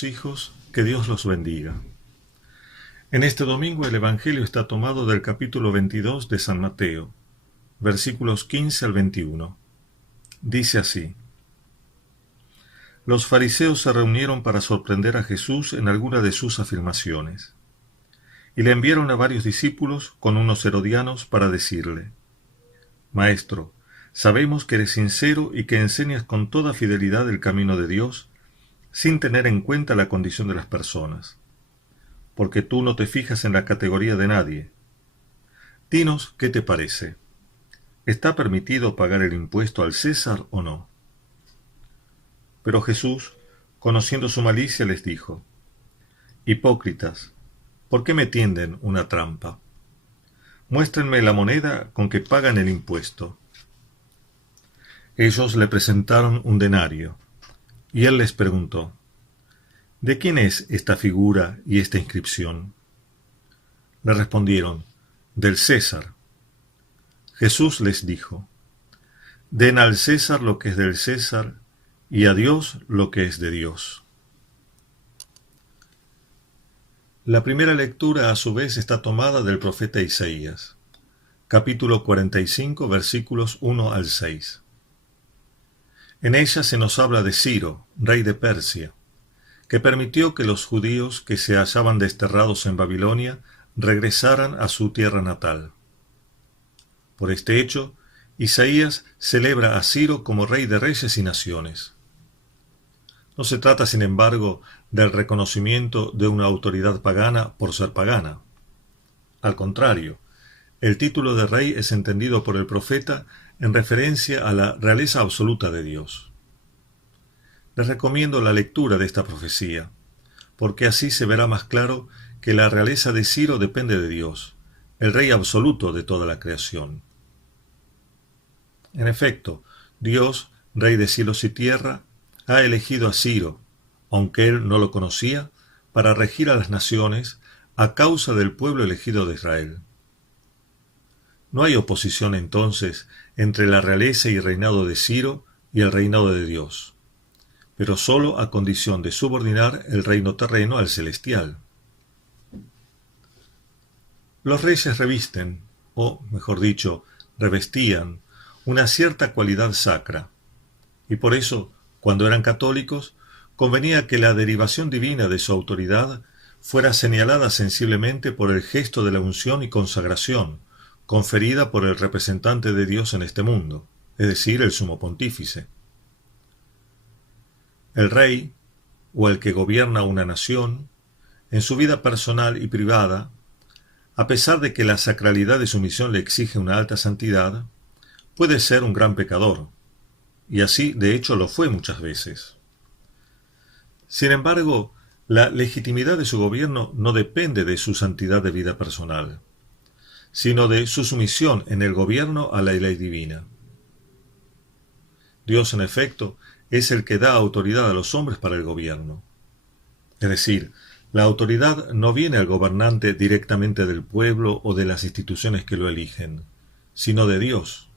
queridos hijos, que Dios los bendiga. En este domingo el Evangelio está tomado del capítulo 22 de San Mateo, versículos 15 al 21. Dice así: Los fariseos se reunieron para sorprender a Jesús en alguna de sus afirmaciones, y le enviaron a varios discípulos con unos herodianos para decirle: Maestro, sabemos que eres sincero y que enseñas con toda fidelidad el camino de Dios, sin tener en cuenta la condición de las personas, porque tú no te fijas en la categoría de nadie. Dinos, ¿qué te parece? ¿Está permitido pagar el impuesto al César o no? Pero Jesús, conociendo su malicia, les dijo: Hipócritas, ¿por qué me tienden una trampa? Muéstrenme la moneda con que pagan el impuesto. Ellos le presentaron un denario, y él les preguntó: ¿De quién es esta figura y esta inscripción? Le respondieron: del César. Jesús les dijo: Den al César lo que es del César, y a Dios lo que es de Dios. La primera lectura a su vez está tomada del profeta Isaías, capítulo 45, versículos 1 al 6. En ella se nos habla de Ciro, rey de Persia, que permitió que los judíos que se hallaban desterrados en Babilonia regresaran a su tierra natal. Por este hecho, Isaías celebra a Ciro como rey de reyes y naciones. No se trata, sin embargo, del reconocimiento de una autoridad pagana por ser pagana. Al contrario, el título de rey es entendido por el profeta en referencia a la realeza absoluta de Dios. Les recomiendo la lectura de esta profecía, porque así se verá más claro que la realeza de Ciro depende de Dios, el rey absoluto de toda la creación. En efecto, Dios, rey de cielos y tierra, ha elegido a Ciro, aunque él no lo conocía, para regir a las naciones a causa del pueblo elegido de Israel. No hay oposición entonces entre la realeza y reinado de Ciro y el reinado de Dios, pero sólo a condición de subordinar el reino terreno al celestial. Los reyes revisten, o mejor dicho, revestían, una cierta cualidad sacra, y por eso, cuando eran católicos, convenía que la derivación divina de su autoridad fuera señalada sensiblemente por el gesto de la unción y consagración, conferida por el representante de Dios en este mundo, es decir, el sumo pontífice. El rey, o el que gobierna una nación, en su vida personal y privada, a pesar de que la sacralidad de su misión le exige una alta santidad, puede ser un gran pecador, y así de hecho lo fue muchas veces. Sin embargo, la legitimidad de su gobierno no depende de su santidad de vida personal, sino de su sumisión en el gobierno a la ley divina. Dios, en efecto, es el que da autoridad a los hombres para el gobierno. Es decir, la autoridad no viene al gobernante directamente del pueblo o de las instituciones que lo eligen, sino de Dios.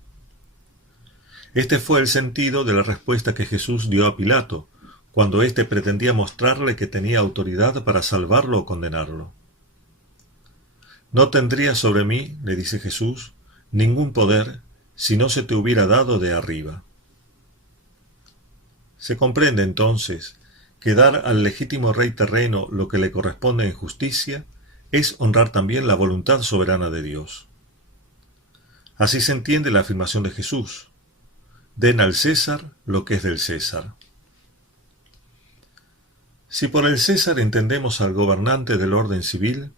Este fue el sentido de la respuesta que Jesús dio a Pilato, cuando éste pretendía mostrarle que tenía autoridad para salvarlo o condenarlo. No tendrías sobre mí, le dice Jesús, ningún poder si no se te hubiera dado de arriba. Se comprende entonces que dar al legítimo rey terreno lo que le corresponde en justicia es honrar también la voluntad soberana de Dios. Así se entiende la afirmación de Jesús: Den al César lo que es del César. Si por el César entendemos al gobernante del orden civil,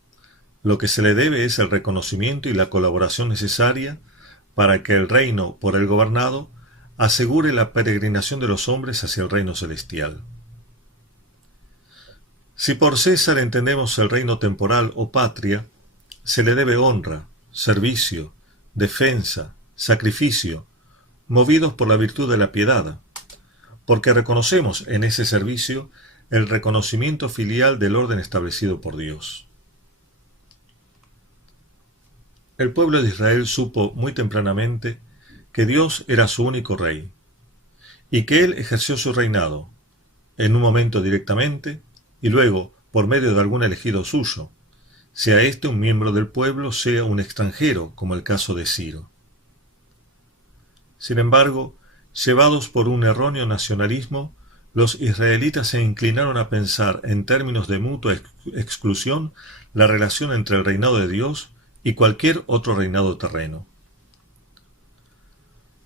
lo que se le debe es el reconocimiento y la colaboración necesaria para que el reino por él gobernado asegure la peregrinación de los hombres hacia el reino celestial. Si por César entendemos el reino temporal o patria, se le debe honra, servicio, defensa, sacrificio, movidos por la virtud de la piedad, porque reconocemos en ese servicio el reconocimiento filial del orden establecido por Dios. El pueblo de Israel supo muy tempranamente que Dios era su único rey, y que él ejerció su reinado, en un momento directamente y luego por medio de algún elegido suyo, sea éste un miembro del pueblo, sea un extranjero, como el caso de Ciro. Sin embargo, llevados por un erróneo nacionalismo, los israelitas se inclinaron a pensar en términos de mutua exclusión la relación entre el reinado de Dios y cualquier otro reinado terreno.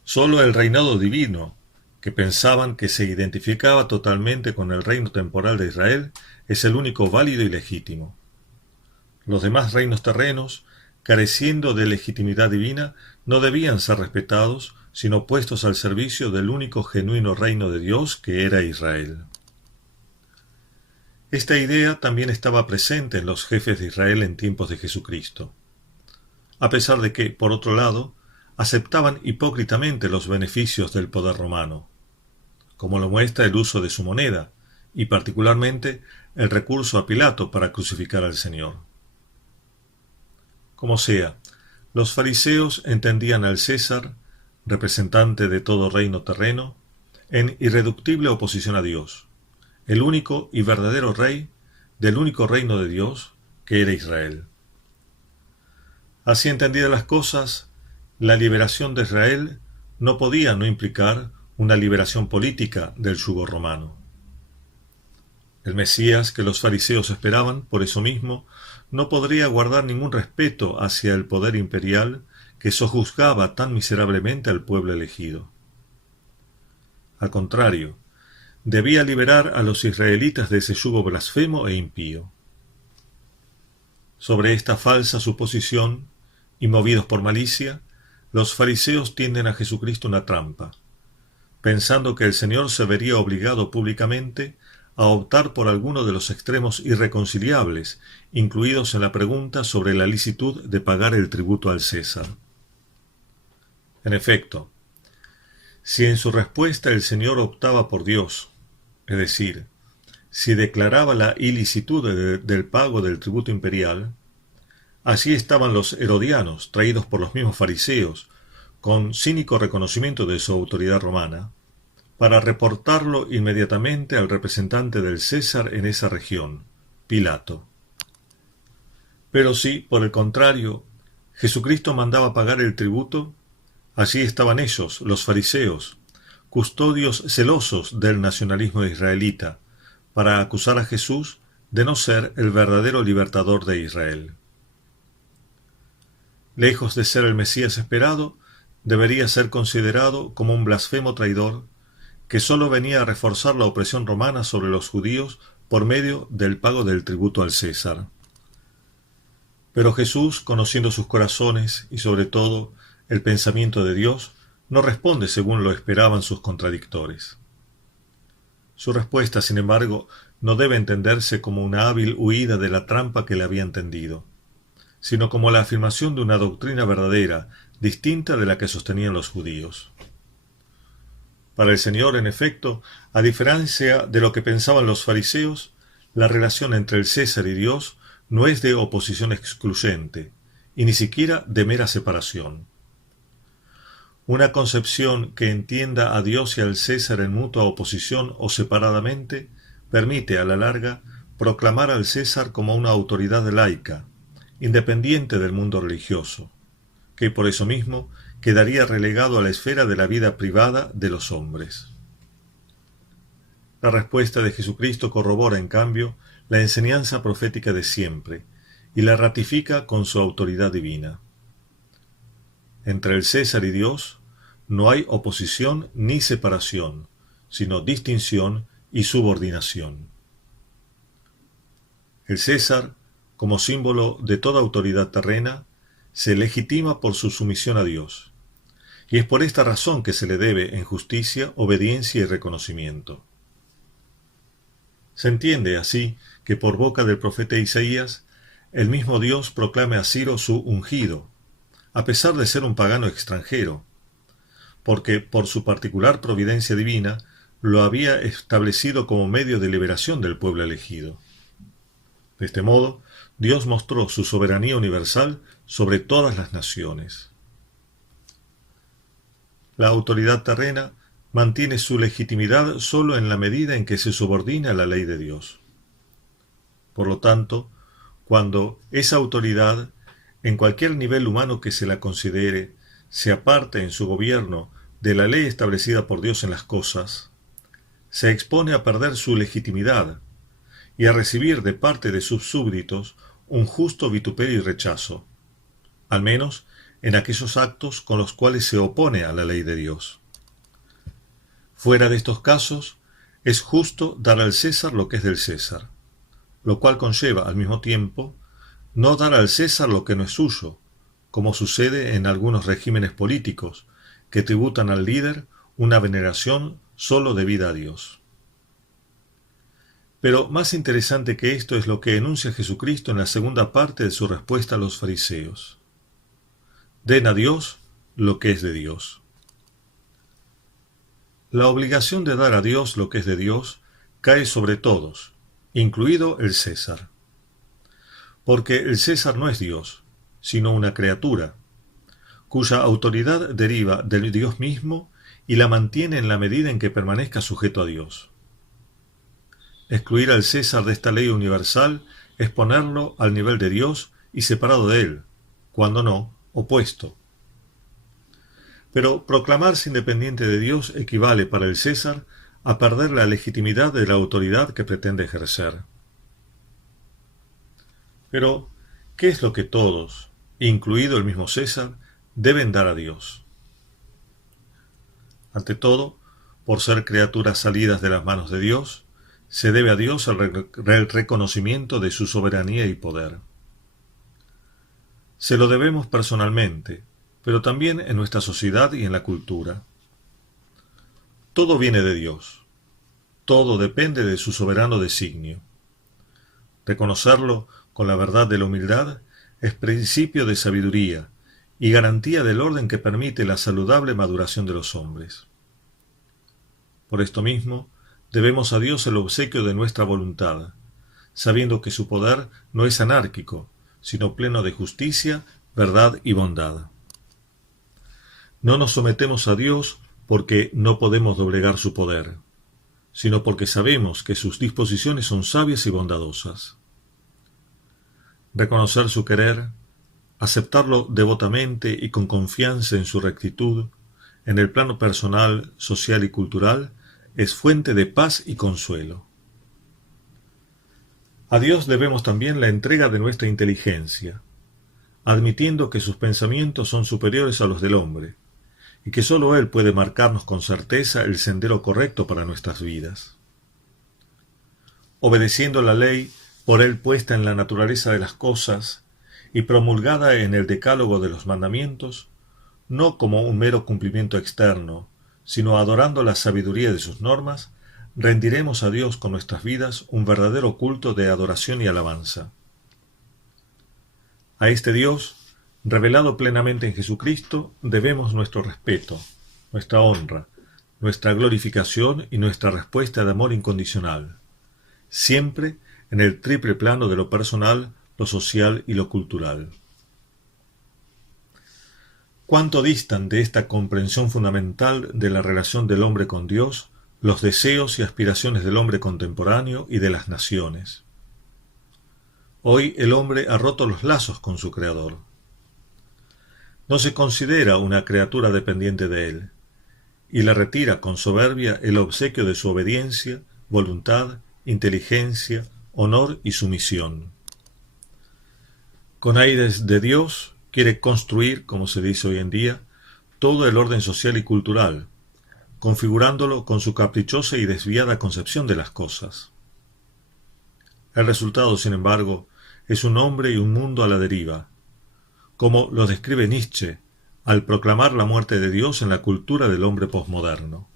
Solo el reinado divino, que pensaban que se identificaba totalmente con el reino temporal de Israel, es el único válido y legítimo. Los demás reinos terrenos, careciendo de legitimidad divina, no debían ser respetados, sino puestos al servicio del único genuino reino de Dios, que era Israel. Esta idea también estaba presente en los jefes de Israel en tiempos de Jesucristo, a pesar de que, por otro lado, aceptaban hipócritamente los beneficios del poder romano, como lo muestra el uso de su moneda, y particularmente el recurso a Pilato para crucificar al Señor. Como sea, los fariseos entendían al César, representante de todo reino terreno, en irreductible oposición a Dios, el único y verdadero rey del único reino de Dios, que era Israel. Así entendidas las cosas, la liberación de Israel no podía no implicar una liberación política del yugo romano. El Mesías que los fariseos esperaban, por eso mismo, no podría guardar ningún respeto hacia el poder imperial que sojuzgaba tan miserablemente al pueblo elegido. Al contrario, debía liberar a los israelitas de ese yugo blasfemo e impío. Sobre esta falsa suposición, y movidos por malicia, los fariseos tienden a Jesucristo una trampa, pensando que el Señor se vería obligado públicamente a optar por alguno de los extremos irreconciliables incluidos en la pregunta sobre la licitud de pagar el tributo al César. En efecto, si en su respuesta el Señor optaba por Dios, es decir, si declaraba la ilicitud del pago del tributo imperial, allí estaban los herodianos, traídos por los mismos fariseos, con cínico reconocimiento de su autoridad romana, para reportarlo inmediatamente al representante del César en esa región, Pilato. Pero si, por el contrario, Jesucristo mandaba pagar el tributo, allí estaban ellos, los fariseos, custodios celosos del nacionalismo israelita, para acusar a Jesús de no ser el verdadero libertador de Israel. Lejos de ser el Mesías esperado, debería ser considerado como un blasfemo traidor que sólo venía a reforzar la opresión romana sobre los judíos por medio del pago del tributo al César. Pero Jesús, conociendo sus corazones y sobre todo el pensamiento de Dios, no responde según lo esperaban sus contradictores. Su respuesta, sin embargo, no debe entenderse como una hábil huida de la trampa que le habían tendido, sino como la afirmación de una doctrina verdadera, distinta de la que sostenían los judíos. Para el Señor, en efecto, a diferencia de lo que pensaban los fariseos, la relación entre el César y Dios no es de oposición excluyente, y ni siquiera de mera separación. Una concepción que entienda a Dios y al César en mutua oposición o separadamente permite, a la larga, proclamar al César como una autoridad laica, independiente del mundo religioso, que por eso mismo quedaría relegado a la esfera de la vida privada de los hombres. La respuesta de Jesucristo corrobora, en cambio, la enseñanza profética de siempre, y la ratifica con su autoridad divina. Entre el César y Dios no hay oposición ni separación, sino distinción y subordinación. El César, como símbolo de toda autoridad terrena, se legitima por su sumisión a Dios, y es por esta razón que se le debe en justicia, obediencia y reconocimiento. Se entiende así que por boca del profeta Isaías, el mismo Dios proclame a Ciro su ungido, a pesar de ser un pagano extranjero, porque por su particular providencia divina lo había establecido como medio de liberación del pueblo elegido. De este modo, Dios mostró su soberanía universal sobre todas las naciones. La autoridad terrena mantiene su legitimidad solo en la medida en que se subordina a la ley de Dios. Por lo tanto, cuando esa autoridad, en cualquier nivel humano que se la considere, se aparte en su gobierno de la ley establecida por Dios en las cosas, se expone a perder su legitimidad y a recibir de parte de sus súbditos un justo vituperio y rechazo, al menos en aquellos actos con los cuales se opone a la ley de Dios. Fuera de estos casos, es justo dar al César lo que es del César, lo cual conlleva al mismo tiempo no dar al César lo que no es suyo, como sucede en algunos regímenes políticos que tributan al líder una veneración solo debida a Dios. Pero más interesante que esto es lo que enuncia Jesucristo en la segunda parte de su respuesta a los fariseos. Den a Dios lo que es de Dios. La obligación de dar a Dios lo que es de Dios cae sobre todos, incluido el César. Porque el César no es Dios, sino una criatura, cuya autoridad deriva del Dios mismo y la mantiene en la medida en que permanezca sujeto a Dios. Excluir al César de esta ley universal es ponerlo al nivel de Dios y separado de él, cuando no, opuesto. Pero proclamarse independiente de Dios equivale para el César a perder la legitimidad de la autoridad que pretende ejercer. Pero, ¿qué es lo que todos, incluido el mismo César, deben dar a Dios? Ante todo, por ser criaturas salidas de las manos de Dios, se debe a Dios el reconocimiento de su soberanía y poder. Se lo debemos personalmente, pero también en nuestra sociedad y en la cultura. Todo viene de Dios. Todo depende de su soberano designio. Reconocerlo con la verdad de la humildad es principio de sabiduría y garantía del orden que permite la saludable maduración de los hombres. Por esto mismo, debemos a Dios el obsequio de nuestra voluntad, sabiendo que su poder no es anárquico, sino pleno de justicia, verdad y bondad. No nos sometemos a Dios porque no podemos doblegar su poder, sino porque sabemos que sus disposiciones son sabias y bondadosas. Reconocer su querer, aceptarlo devotamente y con confianza en su rectitud, en el plano personal, social y cultural, es fuente de paz y consuelo. A Dios debemos también la entrega de nuestra inteligencia, admitiendo que sus pensamientos son superiores a los del hombre, y que sólo Él puede marcarnos con certeza el sendero correcto para nuestras vidas. Obedeciendo la ley por Él puesta en la naturaleza de las cosas y promulgada en el decálogo de los mandamientos, no como un mero cumplimiento externo, sino adorando la sabiduría de sus normas, rendiremos a Dios con nuestras vidas un verdadero culto de adoración y alabanza. A este Dios, revelado plenamente en Jesucristo, debemos nuestro respeto, nuestra honra, nuestra glorificación y nuestra respuesta de amor incondicional, siempre en el triple plano de lo personal, lo social y lo cultural. ¿Cuánto distan de esta comprensión fundamental de la relación del hombre con Dios los deseos y aspiraciones del hombre contemporáneo y de las naciones? Hoy el hombre ha roto los lazos con su Creador. No se considera una criatura dependiente de él, y le retira con soberbia el obsequio de su obediencia, voluntad, inteligencia, honor y sumisión. Con aires de Dios quiere construir, como se dice hoy en día, todo el orden social y cultural, configurándolo con su caprichosa y desviada concepción de las cosas. El resultado, sin embargo, es un hombre y un mundo a la deriva, como lo describe Nietzsche al proclamar la muerte de Dios en la cultura del hombre posmoderno.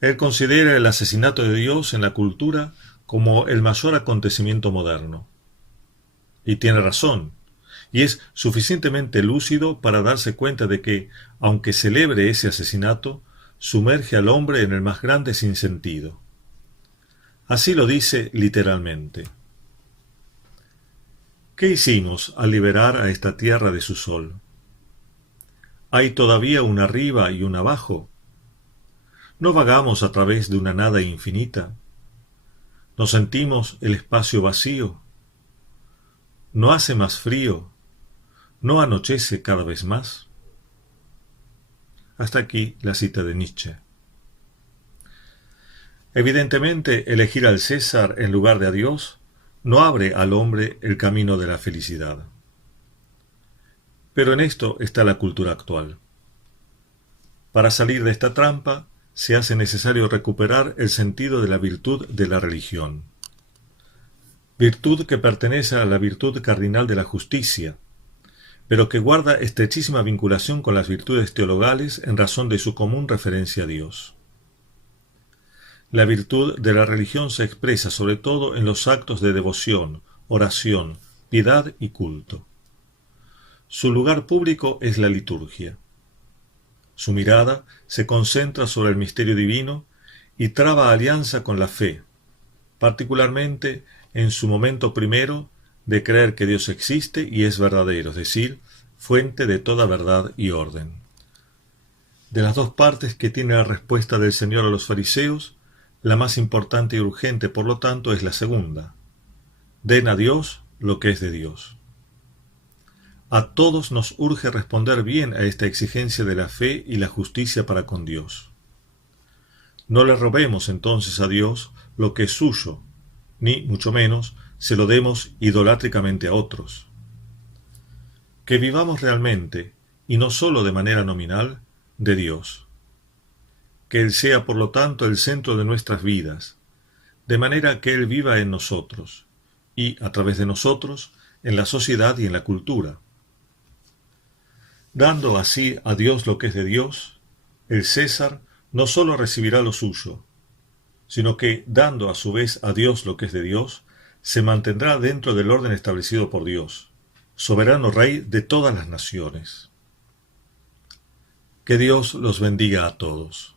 Él considera el asesinato de Dios en la cultura como el mayor acontecimiento moderno. Y tiene razón, y es suficientemente lúcido para darse cuenta de que, aunque celebre ese asesinato, sumerge al hombre en el más grande sinsentido. Así lo dice literalmente. ¿Qué hicimos al liberar a esta tierra de su sol? ¿Hay todavía un arriba y un abajo? ¿No vagamos a través de una nada infinita? ¿No sentimos el espacio vacío? ¿No hace más frío? ¿No anochece cada vez más? Hasta aquí la cita de Nietzsche. Evidentemente, elegir al César en lugar de a Dios no abre al hombre el camino de la felicidad. Pero en esto está la cultura actual. Para salir de esta trampa, se hace necesario recuperar el sentido de la virtud de la religión. Virtud que pertenece a la virtud cardinal de la justicia, pero que guarda estrechísima vinculación con las virtudes teologales en razón de su común referencia a Dios. La virtud de la religión se expresa sobre todo en los actos de devoción, oración, piedad y culto. Su lugar público es la liturgia. Su mirada se concentra sobre el misterio divino y traba alianza con la fe, particularmente en su momento primero de creer que Dios existe y es verdadero, es decir, fuente de toda verdad y orden. De las dos partes que tiene la respuesta del Señor a los fariseos, la más importante y urgente, por lo tanto, es la segunda. Den a Dios lo que es de Dios. A todos nos urge responder bien a esta exigencia de la fe y la justicia para con Dios. No le robemos entonces a Dios lo que es suyo, ni, mucho menos, se lo demos idolátricamente a otros. Que vivamos realmente, y no sólo de manera nominal, de Dios. Que Él sea, por lo tanto, el centro de nuestras vidas, de manera que Él viva en nosotros, y, a través de nosotros, en la sociedad y en la cultura. Dando así a Dios lo que es de Dios, el César no sólo recibirá lo suyo, sino que, dando a su vez a Dios lo que es de Dios, se mantendrá dentro del orden establecido por Dios, soberano Rey de todas las naciones. Que Dios los bendiga a todos.